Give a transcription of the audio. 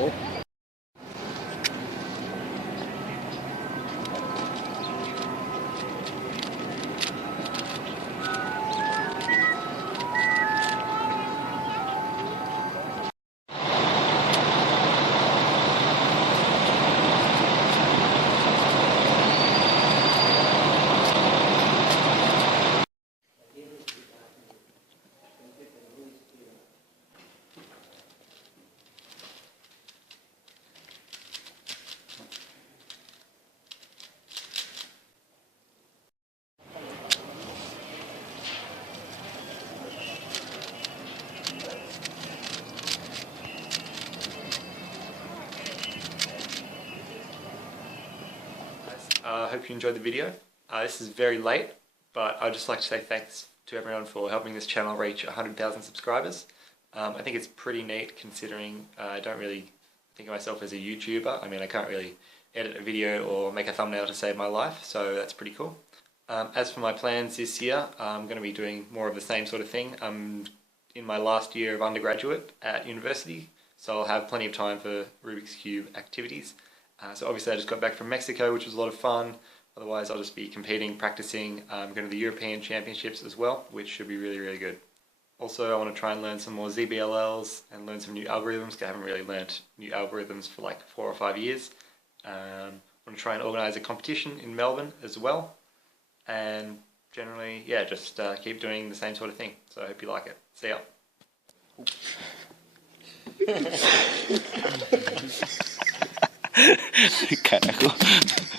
cool. I hope you enjoyed the video. This is very late, but I'd just like to say thanks to everyone for helping this channel reach 100,000 subscribers. I think it's pretty neat considering I don't really think of myself as a YouTuber. I mean, I can't really edit a video or make a thumbnail to save my life, so that's pretty cool. As for my plans this year, I'm going to be doing more of the same sort of thing. I'm in my last year of undergraduate at university, so I'll have plenty of time for Rubik's Cube activities. So obviously I just got back from Mexico, which was a lot of fun. Otherwise I'll just be competing, practicing, going to the European Championships as well, which should be really, really good. Also I want to try and learn some more ZBLLs and learn some new algorithms, because I haven't really learnt new algorithms for like 4 or 5 years. I want to try and organise a competition in Melbourne as well. And generally, yeah, just keep doing the same sort of thing. So I hope you like it. See ya. Carajo.